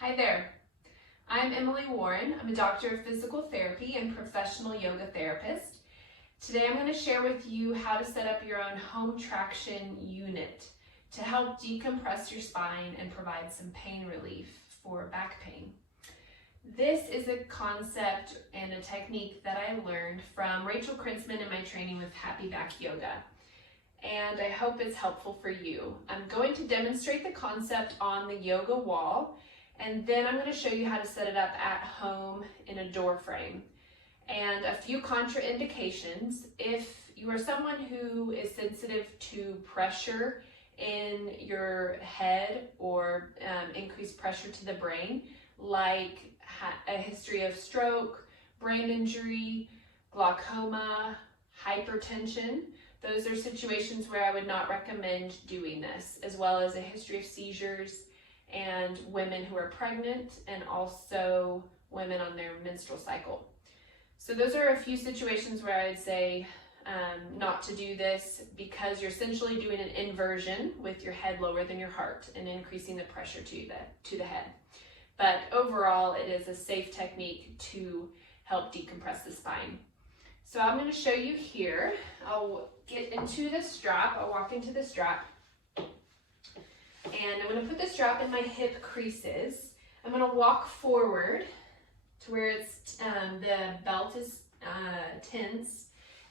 Hi there, I'm Emily Warren. I'm a doctor of physical therapy and professional yoga therapist. Today I'm going to share with you how to set up your own home traction unit to help decompress your spine and provide some pain relief for back pain. This is a concept and a technique that I learned from Rachel Kritzman in my training with Happy Back Yoga, and I hope it's helpful for you. I'm going to demonstrate the concept on the yoga wall, and then I'm going to show you how to set it up at home in a door frame. And a few contraindications: if you are someone who is sensitive to pressure in your head or increased pressure to the brain, like a history of stroke, brain injury, glaucoma, hypertension, those are situations where I would not recommend doing this, as well as a history of seizures and women who are pregnant, and also women on their menstrual cycle. So those are a few situations where I'd say not to do this, because you're essentially doing an inversion with your head lower than your heart and increasing the pressure to the head. But overall, it is a safe technique to help decompress the spine. So I'm going to show you here. I'll get into the strap. I'll walk into the strap. And I'm going to put the strap in my hip creases. I'm going to walk forward to where it's the belt is tense.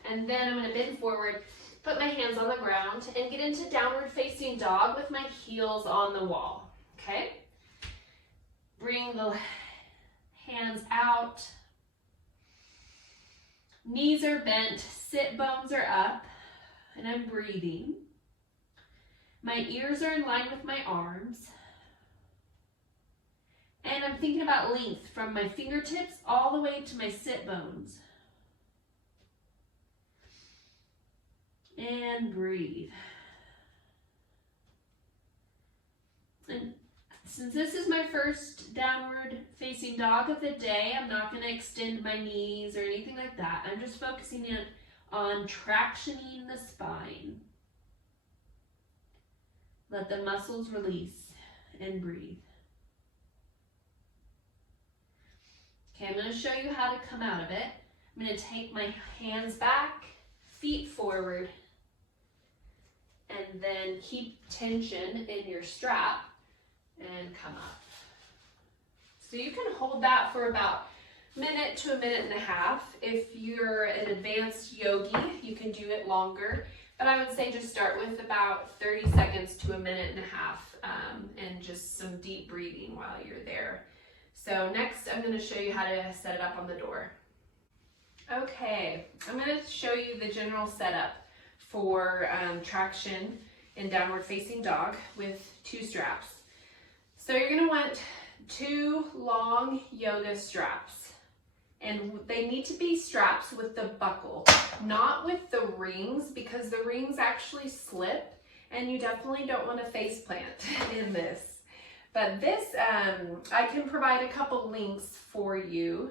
And then I'm going to bend forward, put my hands on the ground, and get into downward facing dog with my heels on the wall. Okay? Bring the hands out. Knees are bent, sit bones are up, and I'm breathing. My ears are in line with my arms. And I'm thinking about length from my fingertips all the way to my sit bones. And breathe. And since this is my first downward facing dog of the day, I'm not going to extend my knees or anything like that. I'm just focusing in on tractioning the spine. Let the muscles release and breathe. Okay, I'm going to show you how to come out of it. I'm going to take my hands back, feet forward, and then keep tension in your strap and come up. So you can hold that for about a minute to a minute and a half. If you're an advanced yogi, you can do it longer, but I would say just start with about 30 seconds to a minute and a half, and just some deep breathing while you're there. So next, I'm going to show you how to set it up on the door. Okay, I'm going to show you the general setup for traction in downward facing dog with two straps. So you're going to want two long yoga straps, and they need to be straps with the buckle, not with the rings, because the rings actually slip and you definitely don't want to face plant in this. But this, I can provide a couple links for you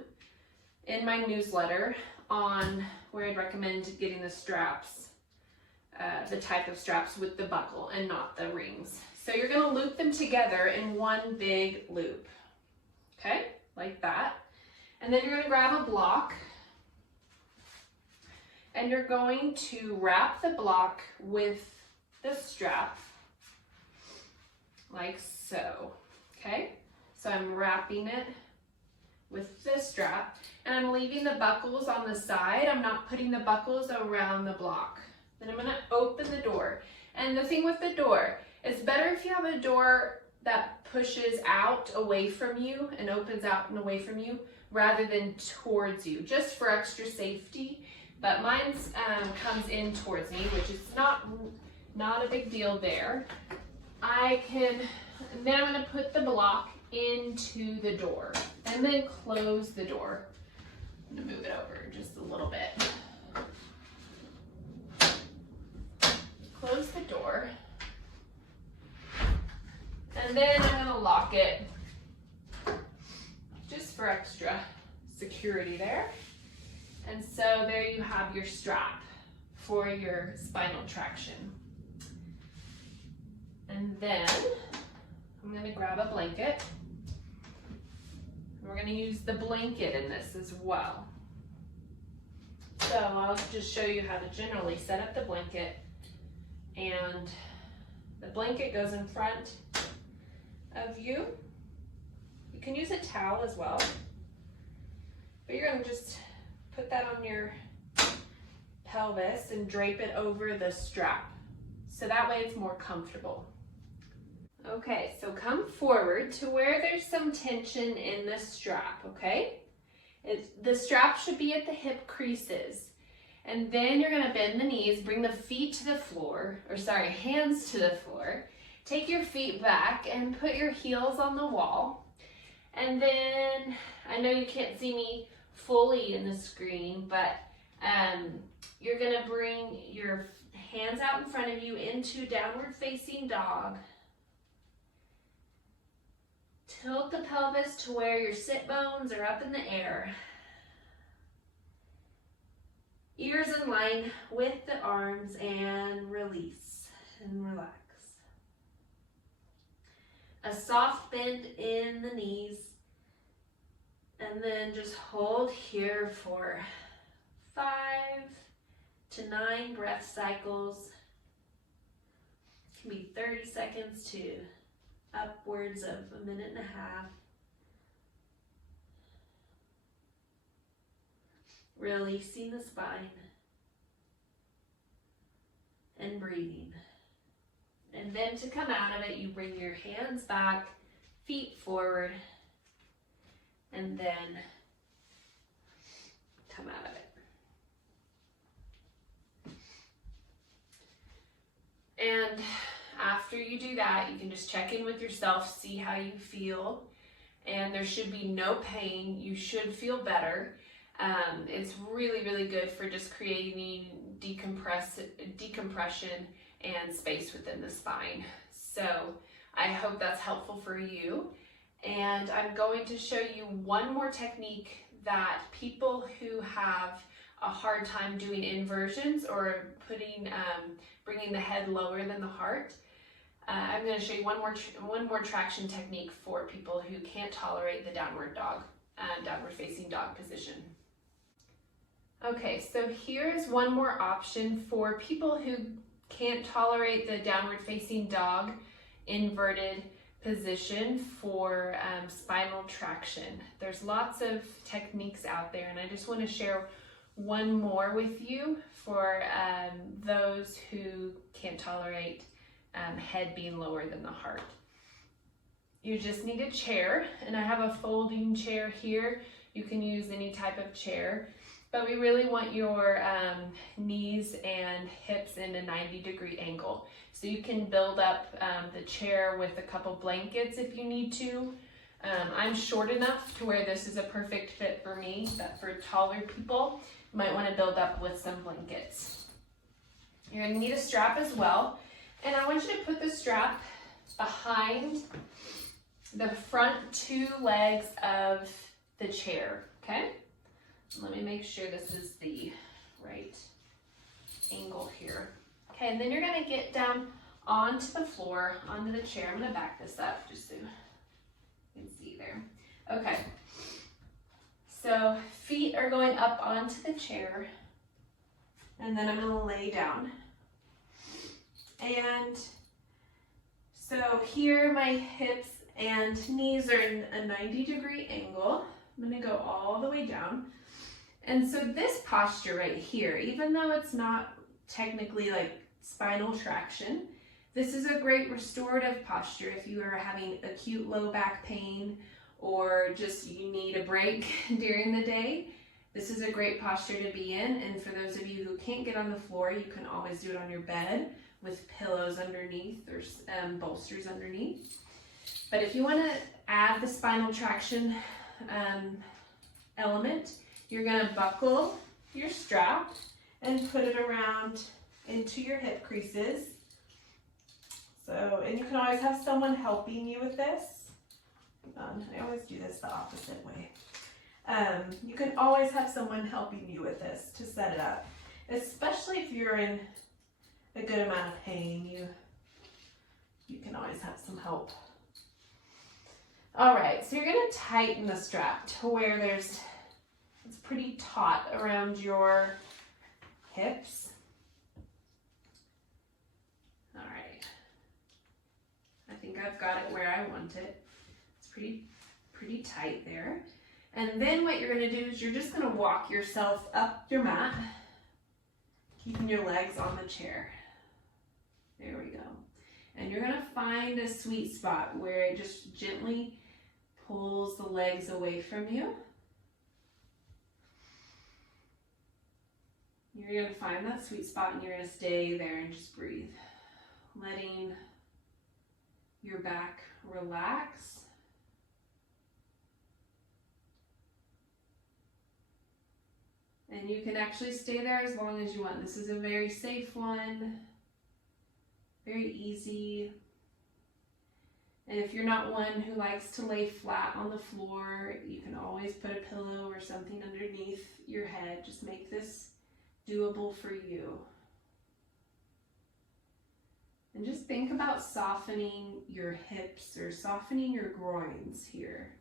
in my newsletter on where I'd recommend getting the straps, the type of straps with the buckle and not the rings. So you're going to loop them together in one big loop, okay, like that. And then you're going to grab a block, and you're going to wrap the block with the strap, like so, okay? So I'm wrapping it with this strap, and I'm leaving the buckles on the side. I'm not putting the buckles around the block. Then I'm going to open the door. And the thing with the door, it's better if you have a door that pushes out away from you and opens out and away from you rather than towards you, just for extra safety. But mine's comes in towards me, which is not a big deal there. Then I'm going to put the block into the door and then close the door. I'm going to move it over just a little bit. Close the door. And then I'm going to lock it just for extra security there. And so there you have your strap for your spinal traction. And then I'm going to grab a blanket we're going to use the blanket in this as well. So I'll just show you how to generally set up the blanket. And the blanket goes in front of you. You can use a towel as well. But you're going to just put that on your pelvis and drape it over the strap. So that way it's more comfortable. Okay, so come forward to where there's some tension in the strap, okay? The strap should be at the hip creases. And then you're gonna bend the knees, bring the feet to the floor, hands to the floor. Take your feet back and put your heels on the wall. And then, I know you can't see me fully in the screen, but you're gonna bring your hands out in front of you into downward facing dog. Tilt the pelvis to where your sit bones are up in the air. Ears in line with the arms, and release and relax. A soft bend in the knees, and then just hold here for 5 to 9 breath cycles. It can be 30 seconds to upwards of 1.5 minutes. Releasing the spine and breathing. And then to come out of it, you bring your hands back, feet forward, and then come out of it. And after you do that, you can just check in with yourself, see how you feel, and there should be no pain. You should feel better. It's really, really good for just creating decompression and space within the spine. So I hope that's helpful for you. And I'm going to show you one more technique that people who have a hard time doing inversions or bringing the head lower than the heart. I'm going to show you one more traction technique for people who can't tolerate the downward facing dog position. Okay, so here's one more option for people who can't tolerate the downward facing dog inverted position for spinal traction. There's lots of techniques out there, and I just want to share one more with you for those who can't tolerate head being lower than the heart. You just need a chair, and I have a folding chair here. You can use any type of chair, but we really want your knees and hips in a 90-degree angle. So you can build up the chair with a couple blankets if you need to. I'm short enough to where this is a perfect fit for me, but for taller people, you might want to build up with some blankets. You're going to need a strap as well, and I want you to put the strap behind the front 2 legs of the chair, okay? Let me make sure this is the right angle here. Okay, and then you're gonna get down onto the floor, onto the chair. I'm gonna back this up just so you can see there. Okay, so feet are going up onto the chair, and then I'm gonna lay down. And so here my hips and knees are in a 90-degree angle. I'm gonna go all the way down. And so this posture right here, even though it's not technically like spinal traction, this is a great restorative posture if you are having acute low back pain or just you need a break during the day. This is a great posture to be in. And for those of you who can't get on the floor, you can always do it on your bed with pillows underneath or bolsters underneath. But if you want to add the spinal traction element, you're going to buckle your strap and put it around into your hip creases. So, and you can always have someone helping you with this. I always do this the opposite way. You can always have someone helping you with this to set it up, especially if you're in a good amount of pain. You can always have some help. All right, so you're gonna tighten the strap to where it's pretty taut around your hips. All right, I think I've got it where I want it. It's pretty tight there. And then what you're gonna do is you're just gonna walk yourself up your mat, keeping your legs on the chair. There we go. And you're gonna find a sweet spot where it just gently pulls the legs away from you. You're gonna find that sweet spot and you're gonna stay there and just breathe. Letting your back relax. And you can actually stay there as long as you want. This is a very safe one, very easy. And if you're not one who likes to lay flat on the floor, you can always put a pillow or something underneath your head. Just make this doable for you. And just think about softening your hips or softening your groins here.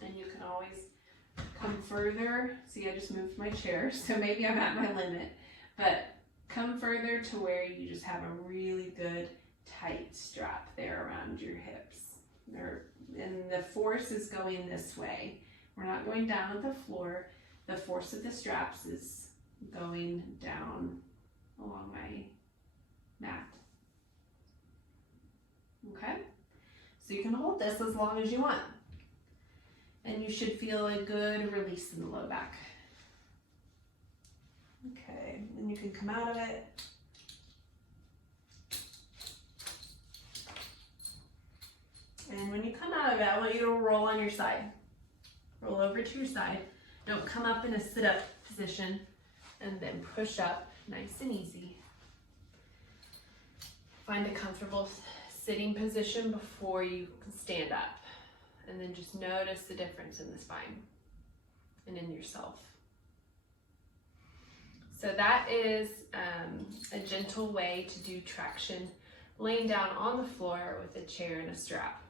And you can always come further. See, I just moved my chair, so maybe I'm at my limit. But come further to where you just have a really good tight strap there around your hips. And the force is going this way. We're not going down at the floor. The force of the straps is going down along my mat. Okay? So you can hold this as long as you want. And you should feel a good release in the low back. Okay, and you can come out of it. And when you come out of it, I want you to roll on your side. Roll over to your side. Don't come up in a sit-up position and then push up, nice and easy. Find a comfortable sitting position before you can stand up. And then just notice the difference in the spine and in yourself. So that is a gentle way to do traction laying down on the floor with a chair and a strap.